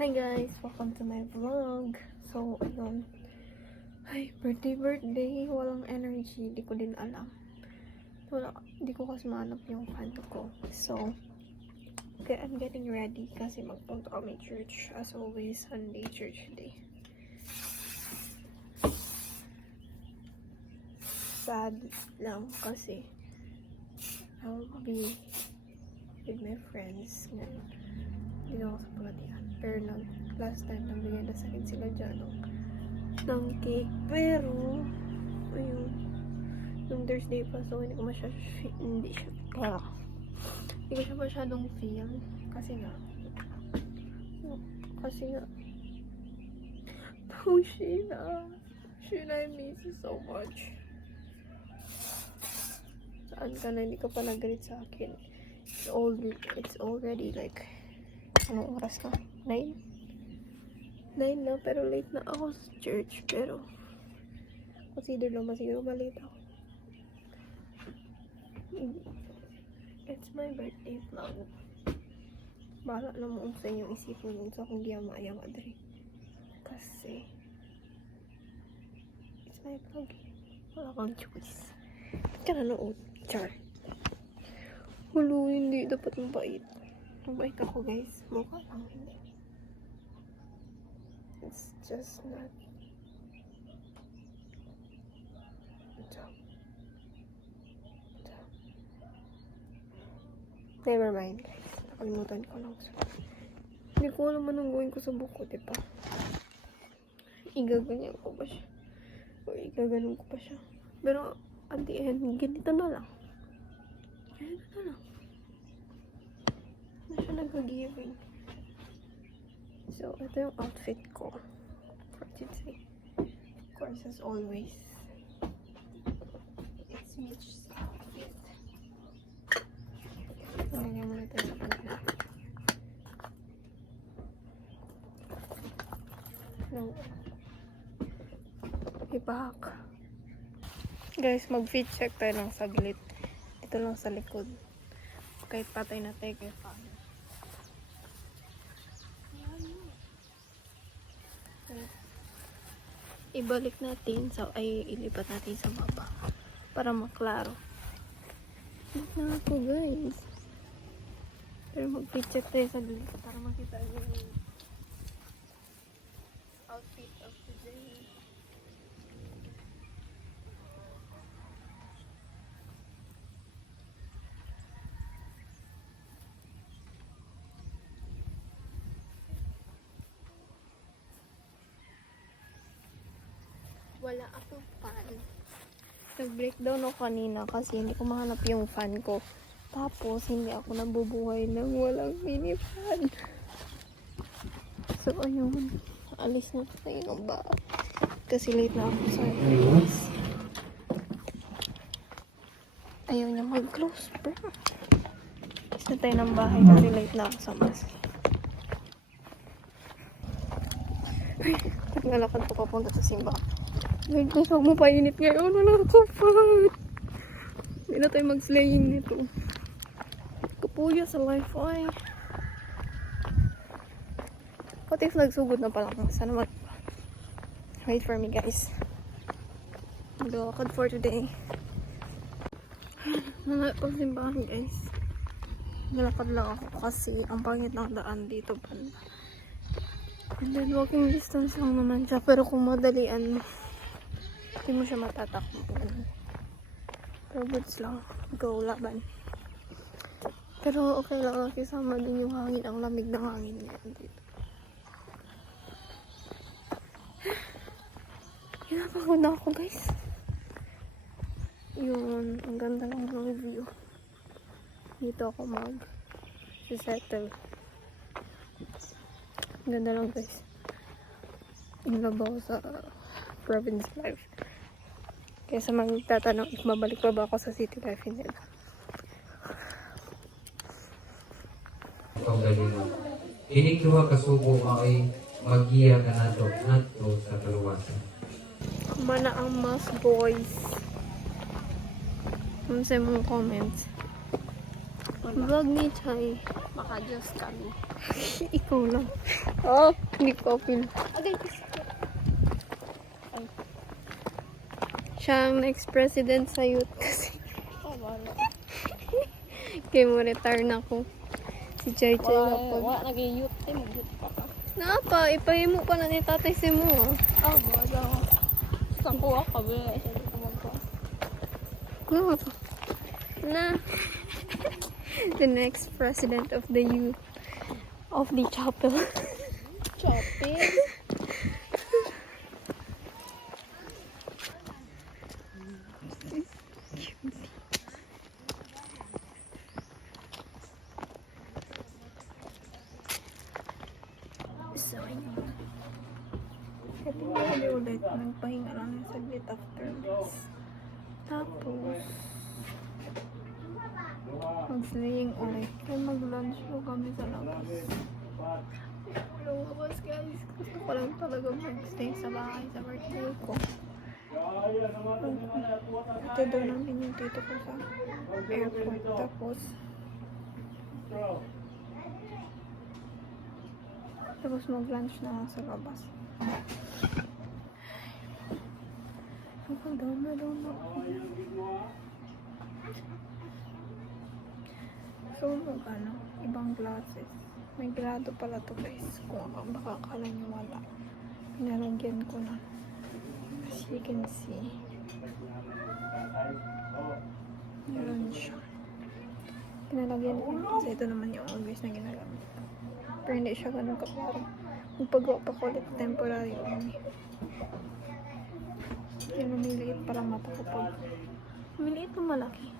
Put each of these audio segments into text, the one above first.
Hi guys! Welcome to my vlog. So, ayun. Ay, birthday. Walang energy. Di ko din alam. Di ko kasi mahanap yung fan ko. So, okay, I'm getting ready kasi magpunta kami church. As always, Sunday church day. Sad lang kasi I'll be with my friends ngayon. Hindi ako sa palatian. Pero last time, nabigyan na sa akin sila dyan ng cake. Pero, ayun, yung Thursday pa, so hindi ko siya masyadong feel. Kasi nga, oh, Sheena, I miss you so much. Saan ka na, hindi ka pa nag-greet sa akin. It's already like, anong oras na? 9 na, pero late na ako sa church. Pero consider naman siguro malate ako. It's my birthday vlog. Bahala naman sa inyong isipin mo sa kung giyama-yama dali. Kasi it's my vlog. Wala kang choice. Ba't ka nanood? Char. Hulo, hindi dapat mabait. Mabait ako guys. Mukha lang hindi. It's just not. Never mind guys. Nakalimutan ko lang. Hindi ko alam anong gawin ko sa buko, diba? Igaganyan ko ba siya? O igaganon ko pa siya? Pero at the end, ganito na lang. Hindi siya nag-giving. So, ito yung outfit ko for today. Of course, as always, it's Mitch's outfit. Nalagyan mo na ito sa pagla. Ibak. Guys, mag-fit check tayo ng saglit. Ito lang sa likod. Kahit patay na tayo kay Father. Ibalik natin ilipat natin sa baba para maklaro. Ito na ako guys. Pero mag-fit check tayo saglit para makita yung outfit of today. Wala akong fan. Nag-breakdown ako kanina kasi hindi ko mahanap yung fan ko. Tapos, hindi ako nabubuhay ng walang mini fan. So, ayun. Alis na tayo ng bahay. Kasi late na ako sa class. Ayaw niya mag-close, bro. Alis na tayo ng bahay kasi late na ako sa mas. Ay, naglalakad ko papunta sa simbahan. Ay, guys, huwag mo painit ngayon. Wala ko pa. Hindi na tayo mag-slaying nito. Kapuya sa life, ay. What if nagsugod na pala? Sana mag... Wait for me, guys. Maglakad for today. Nalakad simbahan, guys. Nalakad lang ako kasi ang pangit ng daan dito pa. And then, walking distance lang naman siya. Pero kung madalian mo, hindi mo siya matatakbuhan. Pero goods lang. Go, laban. Pero okay lang kasi sama din yung hangin. Ang lamig ng hangin ngayon dito. Pinapagod na ako guys. Yun. Ang ganda lang ng view. Dito ako settle. Ang ganda lang guys. Inglabaw sa province life. Kaya sa mga nagtatanong, babalik pa ba ako sa city life? Hindi na. Pagdalino. Inikiwa kasubo ay magiya ka nato sa kaluwasan. Mana ang mas boys. Kung sa mga comments. Vlog ni Chay. Baka Diyos kami. Ikaw lang. Oh, hindi ko feel. Okay, Siya ang next president sa youth kasi. wala. Kaya mo retire na ko. Si Chay Chay na po. Wala, nag-youth eh. Mag-youth pa ka. Napa, ipahimo pa na ni tatay si mo. Wala. Nakuha ka ba? No. Na. The next president of the youth of the chapel. Chopping. So, ayun. Ito na ulit. Nagpahinga lang yung saglit after this. Tapos, mag-slaying ulit. Kaya mag-lunch po kami sa labas. Lumabas guys. Gusto ko lang talaga mag-stay sa bahay sa birthday ko. Ito daw namin yung tito ko sa airport. Tapos mag-lunch na lang sa labas. Ang dami daw na. So, ano, ibang glasses. May grado pala to guys. Kung baka akala nyo wala. Pinalagyan ko na. As you can see. Meron siya. Pinalagyan ko na kasi ito naman yung always na ginagamit. Pero hindi siya ganun kaparo. Magpagawa pa ko ulit temporary only. Yan ang niliit para mata kapag maliit o malaki.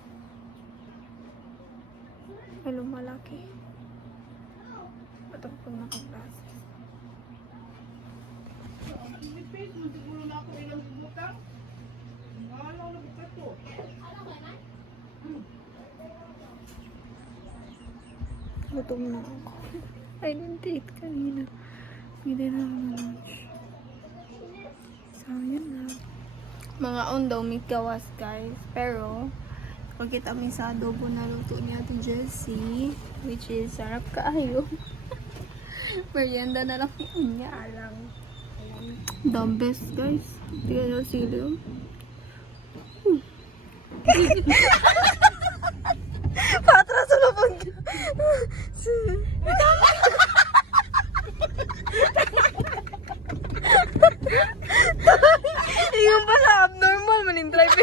Hello, malaki. Ito pag naka-glasses. Gutom na ako. I didn't eat kanina. Hindi na ako na lunch. So, yun na. Mga ondaw may gawas guys. Pero, pagkita kami sa adobo na luto niya ito Jessie. Which is, sarap kaayo. Merienda na lang niya alam. The best guys. Tignan nyo sili yun. Patras sa lapag. Yung pala abnormal maning drive.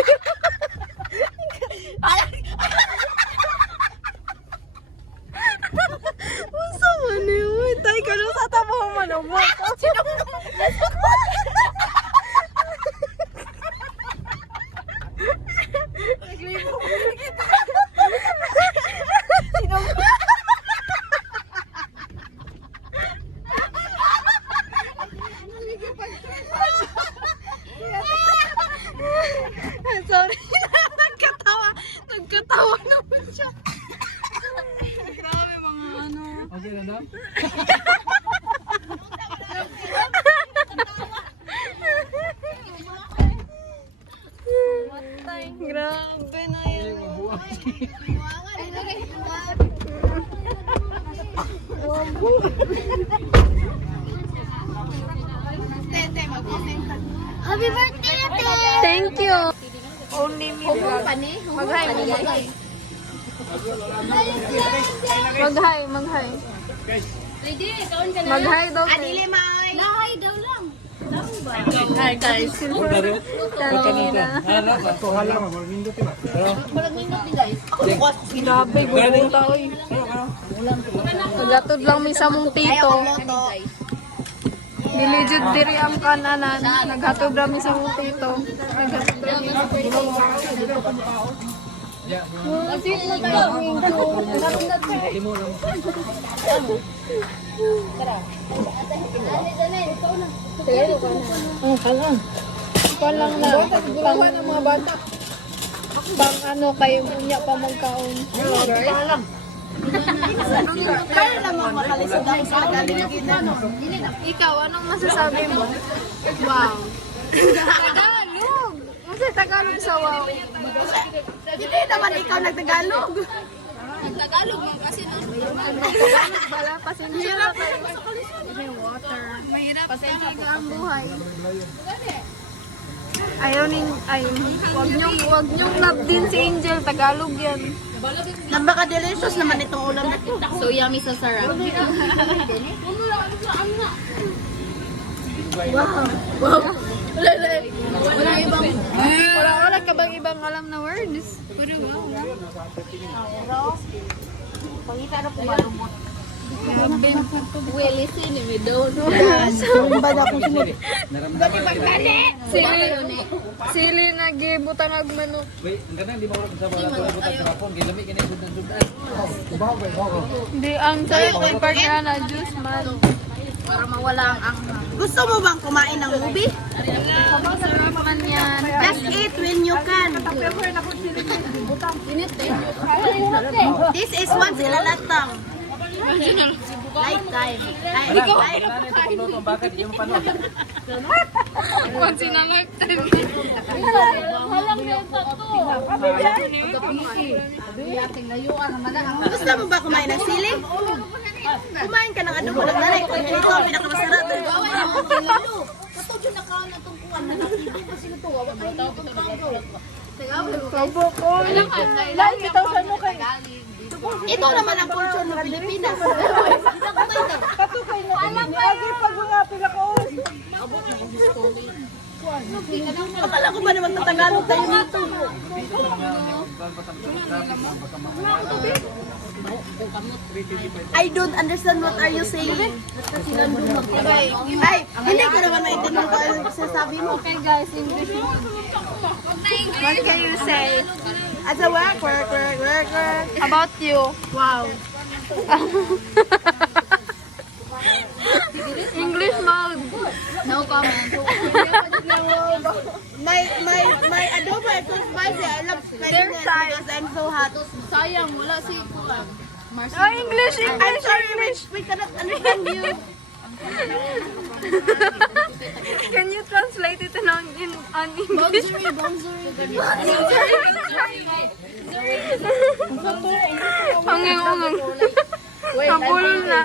Unsa man yun? Tay ka nung sa tabo mo manumot. Sorry. Nagkatawa naman siya. Grabe mga ano. Okay na daw? Grabe na yun. Happy birthday, Ate! Thank you. Only me vlog. Mag-hi. Mag-hi. Mag-hi daw. Nahay daw lang. Hi guys. Kanina. Grabe, guguta oy. Nagatod lang mi sa mong tito. Diligid diri ang kananan. Naghatod lang mi sa mong tito. Naghatod lang mi sa tito. Asit na tayo. Ikaw lang na. Pang ng mga bata. Pang ano kayo munya pa magkaon. Kaya naman makalisod ako sa Ikaw, anong masasabi mo? Wow. Tagalog! Kasi Tagalog sa wow. Hindi naman ikaw nagtagalog. Tagalog mo kasi no. Bala, pasensya na kayo. May water. Mahirap. Pasensya ka ang buhay. Ayaw ning, ay, wag niyong love din si Angel. Tagalog yan. Napaka-delicious naman itong ulam na ito. So yummy sa sarap. Wala ka bang ibang alam na words? Pangita na po malumot. We listen, we don't know. Sumba na akong sinili. Sili na gibutang ag manok. Hindi ang sarap ay parya na juice man. Para mawala ang anghang. Gusto mo bang kumain ng movie? Sarap man yan. Just eat when you can. This is once in a lifetime. Lifetime. Once in a lifetime. Gusto mo ba kumain ng sili? Kumain ka ng adobo ng nanay. Ito ang pinakamasarap. Ito naman ang culture ng Pilipinas. Akala ko ba naman Tagalog tayo nito? I don't understand what are you saying. Ay, hindi ko naman maintindihan kung ano sinasabi mo. Okay guys, English mo. What can you say As a work. about you? Wow. English mode. No comment. My adobo is so spicy. I love spiciness because I'm so hot. Sayang, wala si Kuan. Oh, English, I'm sorry, we cannot understand you. Can you translate it on English? Pangingungang. Kapulol na.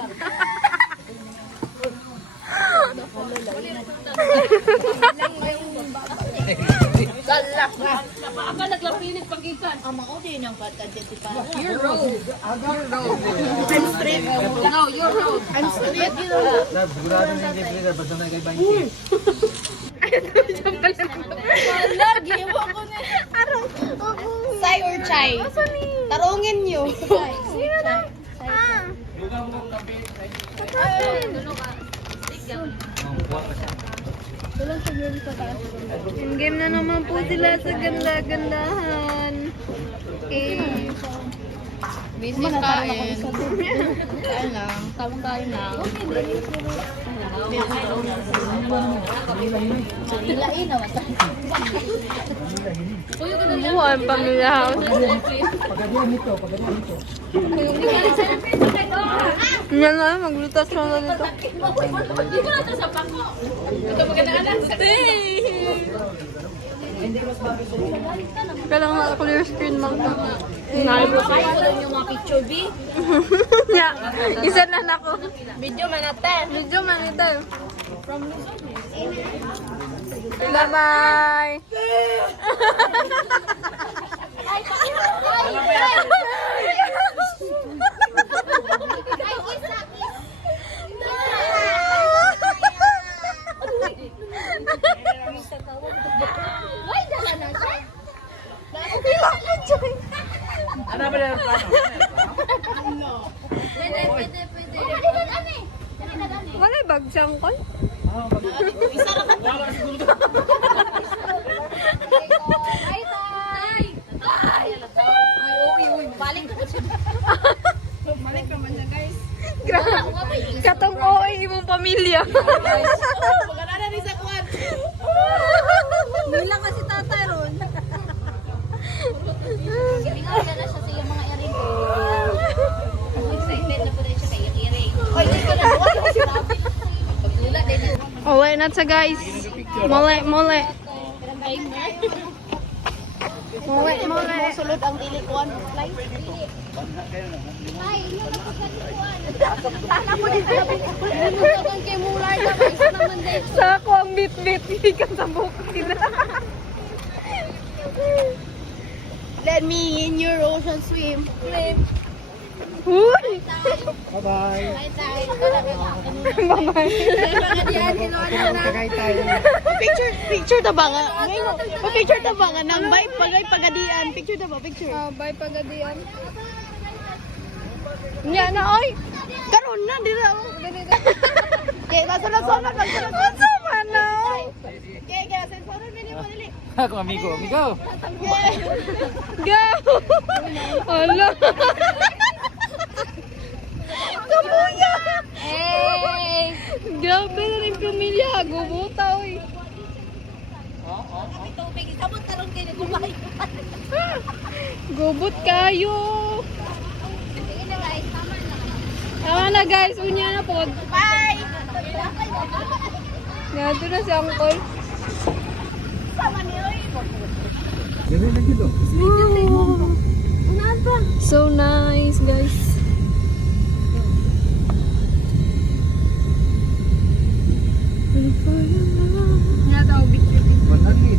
I'm straight. No, your road. I'm straight. Sai or chai? Tarungin niyo. In game na naman po sila sa ganda-gandahan. Okay. Busy kain. Kain lang. Kain lang. Nilain naman. Buwan, pamilya house. Yan na, maglutas na lang ito. Kailangan na clear screen lang ka. Yung mga picture, B. Yeah, isa na ako. Video manatan. Medyo manita. Bye-bye! Ano ba yung plano? Wala bagsang ko. Katong OA imong pamilya. Maganda ni sa kuwan. Nila kasi tatay ron. Silingan ka na siya sa iyong mga iring ko. Excited na po rin siya kay iring. Oy, hindi ka na buwan. Pagdula din na. Ole na sa guys. Mole. Sulod ang dili kuwan. Ay, yun ang pagkalikuan. Anak ko dito. Nagkagan kay Mular na. Isa naman din. Sa ako ang bit-bit, hindi ka sa bukid. Let me in your ocean swim. Flip. Uy! Bye-bye. Ay, tayo. Bye-bye. Pagkadiyan, hinuan na. Picture na ba nga? Ngayon, picture na ba nga? Nang bay, pagadian. Picture na ba? Picture. Bye, pagadian. Nya na, oy! Karon na, di na. Kaya nasunod-sunod. Sama na, oy! Kaya sunod na mo dili. Ako, amigo. Go! Hala! Kamuya! Hey! Grabe na rin pamilya. Gubuta, oy. Tubig. Sabot karong kayo kumain. Gubot kayo. Sige na guys, tama na. Tama na guys, unya na po. Bye! Nandun na si Uncle. Gano'n na dito. So nice guys. Nga daw, bit-bit. Managin.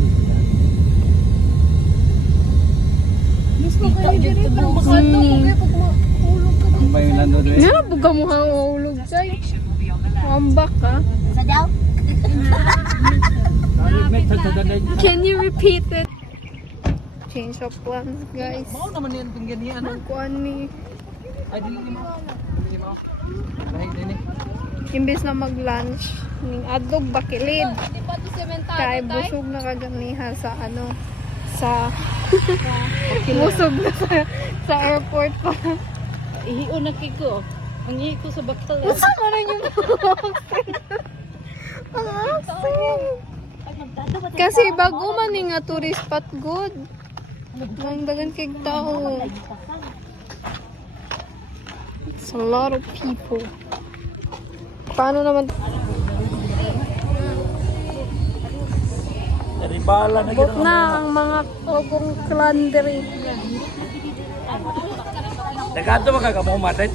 Ang bayo lang doon. Nga, buga mo hang ulog say. Ambak ka. Sadaw? Can you repeat it? Change of plans guys. Mau naman yan tinggan niya. Magkuhan ni. Ay, dili mo. Dahil din eh. Imbes na mag-lunch, ning adlog bakilid. Di ba ito sementado Kaya tayo? busog na kaganiha sa ano, sa busog na sa airport pa. Ihiyo na kiko. Ang ihi ko sa bakal. Gusto mo na yung ang accent. Kasi bago man nga tourist spot good. Ang dagan kay tao. It's a lot of people. Paano naman? Ribala na Bot na ang mga kogong clandery. Nagato ba ka mo matin?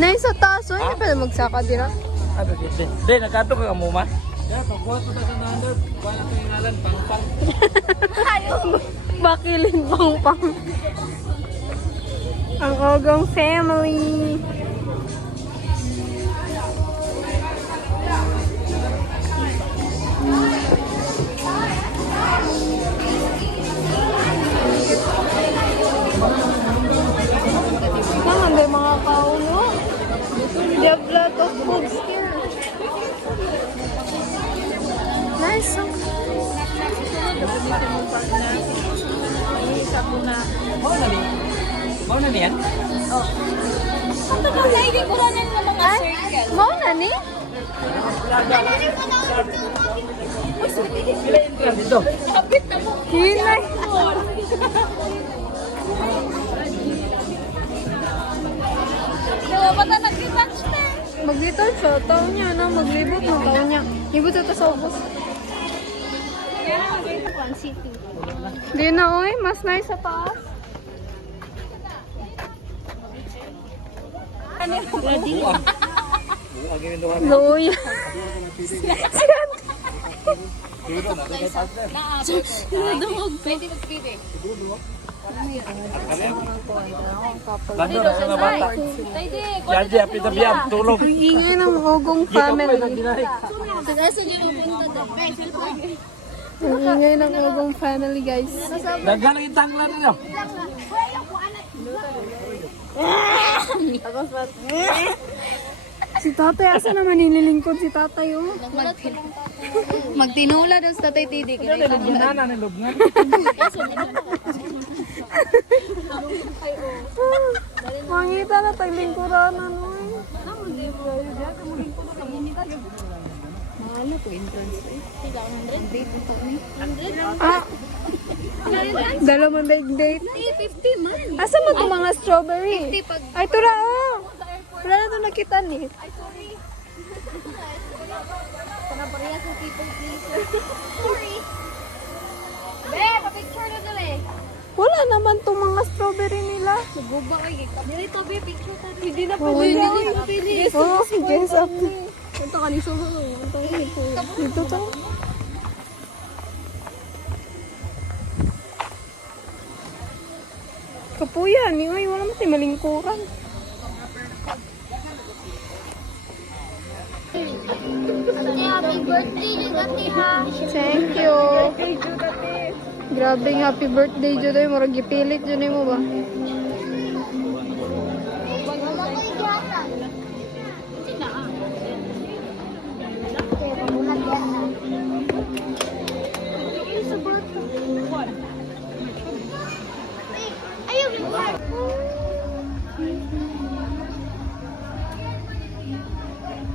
Na sa taso, hindi pa magsaka dira. Ano din? Di, nagato ka mo ma? Ya, pagbuhat mo sa nandod. Wala ko yung ngalan, pang-pang. Bakilin pang. Ang ogong family. Naman ba mga kauno? They have lot of foods here. Nice. Mau na niyan? Sa hindi ko rin ng mga circle. Mau na ni? Pila entrance dito? Kapit na mo. Hinay. Bata nag-detach na. Maglito siya, tao niya, no? Maglibot mo, tao niya. Libot ito sa ubos. City. Di na, oy. Mas nice sa taas. Loya. Nadungog. Pwede magpili. Lando na sa mga bata. Pwede. Yan di, apit na biyam, tulog. Ang ingay ng ogong family. Kasi niyo pupunta doon. Ang ingay ng ogong family, guys. Naghalang itanglan na nyo. Si tatay, asa naman nililingkod si tatay, oh. Magtinula daw sa tatay Tidi. Lubngan na, lubngan. Mangita na tayo lingkuran, ano, eh. Mahalo ko entrance eh. 100? Ah! Dalawang date. 50 man. Asa mo itong mga strawberry? 50 pag... Ay, tura, oh! Wala na ito nakita ni. Ay, sorry. Panapareha sa people please. Sorry. Be, pa-picture na dali. Wala naman tong mga strawberry nila. Naguba ay dito be picture ta. Hindi na pwede. Oh, guess up. Punta ka ni Solo. Dito to. Kapuyan, yung ay wala mati malingkuran. Happy birthday, Gati ha. Thank you. Grabe nga, happy birthday, Juday. Murag gipilit, Juday mo ba?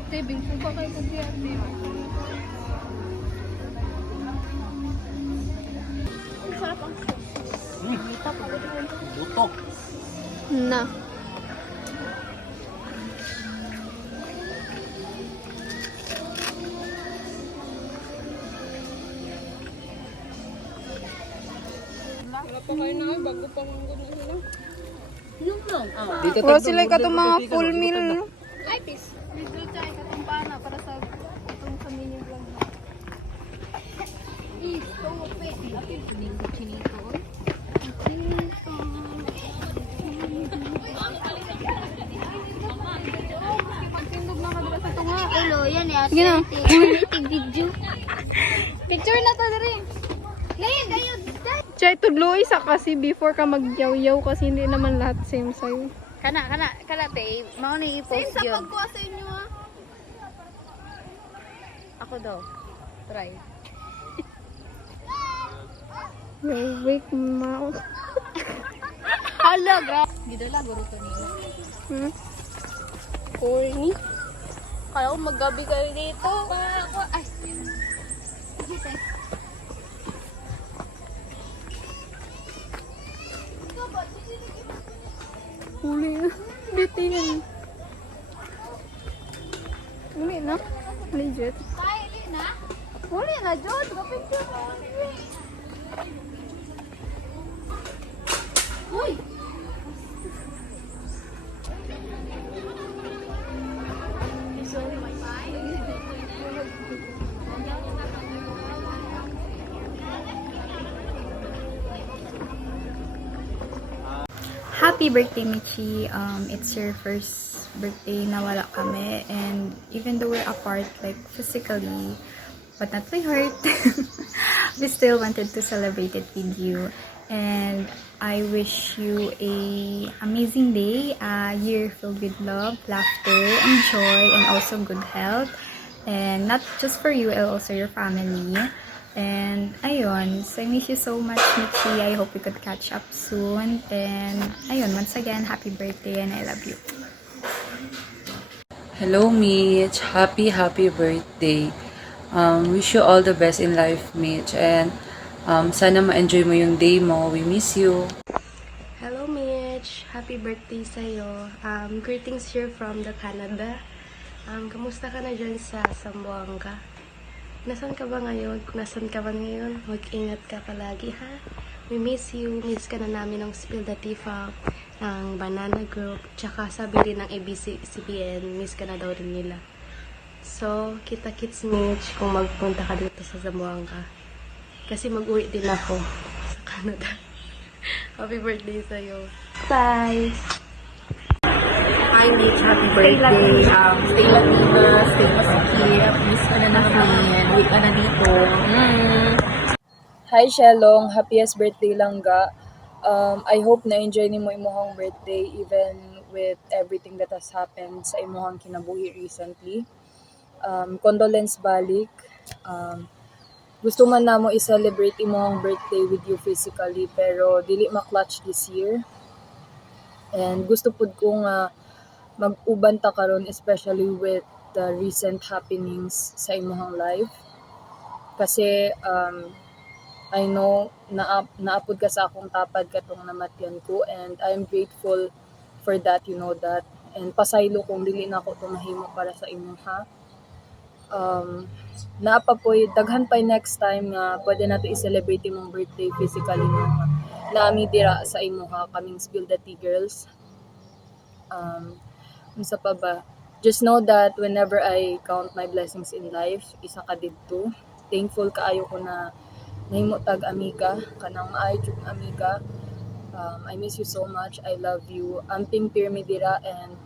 Tebing po pa kayo pagkiyate. Sarap ang Tutok. Na. Dito Wala sila katong mga full meal. Ay, peace. Video tayo katumpana para sa itong sa mini vlog. So, pwede. Happy birthday, Chinito. Pagtindog na kadala sa tunga. Hello, yan eh. Sige na. Video. Picture na to rin. Ngayon, kayo. Chay, tudlo isa kasi before ka magyaw-yaw kasi hindi naman lahat same sa'yo. Kana te, mao ni i-post Sa yun. pagkuha sa inyo ha. Ako daw. Try. Your weak mouth. Hala, grabe. Gidala, guro to nila. Hmm? Corny. Kaya ko maggabi kayo dito. Ako, ay. Huli na. Bitin. Huli na. Legit. Tayo, na. Huli na, Jod. Kapicture. Uy! Happy birthday, Michi. It's your first birthday na wala kami. And even though we're apart, like physically, but not by heart, we still wanted to celebrate it with you. And I wish you a amazing day, a year filled with love, laughter, and joy, and also good health. And not just for you, also your family. And ayun, so I miss you so much, Michi. I hope we could catch up soon. And ayun, once again, happy birthday and I love you. Hello, Mitch. Happy birthday. Wish you all the best in life, Mitch. And sana ma-enjoy mo yung day mo. We miss you. Hello Mitch, happy birthday sa'yo. Greetings here from the Canada. Kamusta ka na dyan sa Zamboanga? Nasaan ka ba ngayon? Kung nasaan ka ba ngayon, mag-ingat ka palagi ha. We miss you. Miss ka na namin ng Spill the Tifa, ng Banana Group, tsaka sabi rin ng ABS-CBN, miss ka na daw rin nila. So, kita-kits Mitch kung magpunta ka dito sa Zamboanga. Kasi mag-uwi din ako sa Canada. Happy birthday sa'yo. Bye! Hi, Mitch. Happy birthday. Stay Latina, stay positive. Miss ka na namin. Uwi ka na dito. Hi, Shelong. Happiest birthday lang ga. I hope na-enjoy ni mo imuhang birthday even with everything that has happened sa imuhang kinabuhi recently. Condolence balik. Gusto man na mo i-celebrate imuhang birthday with you physically pero dili ma-clutch this year. And gusto pud kong mag-uban ta karon especially with the recent happenings sa imuhang life. Kasi I know naapod ka sa akong tapad katong namatyan ko and I'm grateful for that, you know that. And pasaylo kung dili na ako ito mahimo para sa imuha. Naapa po'y daghan pa'y next time nga pwede nato i-celebrate imong birthday physically mo. nami dira sa imuha kaming Spill the Tea Girls. Unsa pa ba? Just know that whenever I count my blessings in life, isa ka didto. Thankful kaayo ko na nahimo tag amiga, kanang maayo jud amiga. I miss you so much. I love you. Amping pirmi dira, and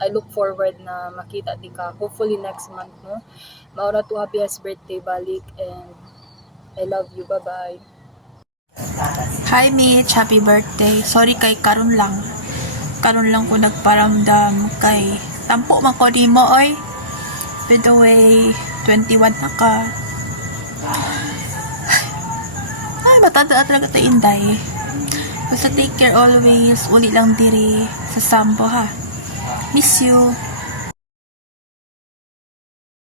I look forward na makita di ka. Hopefully next month, no? Maura to happiest birthday balik, and I love you. Bye-bye. Hi Mitch, happy birthday. Sorry kay karon lang. Karon lang ko nagparamdam kay tampo man ko nimo oy. By the way, 21 na ka. Ay, matanda na talaga ito, Inday. Basta take care always. Uli lang diri sa Sambo, ha. Miss you.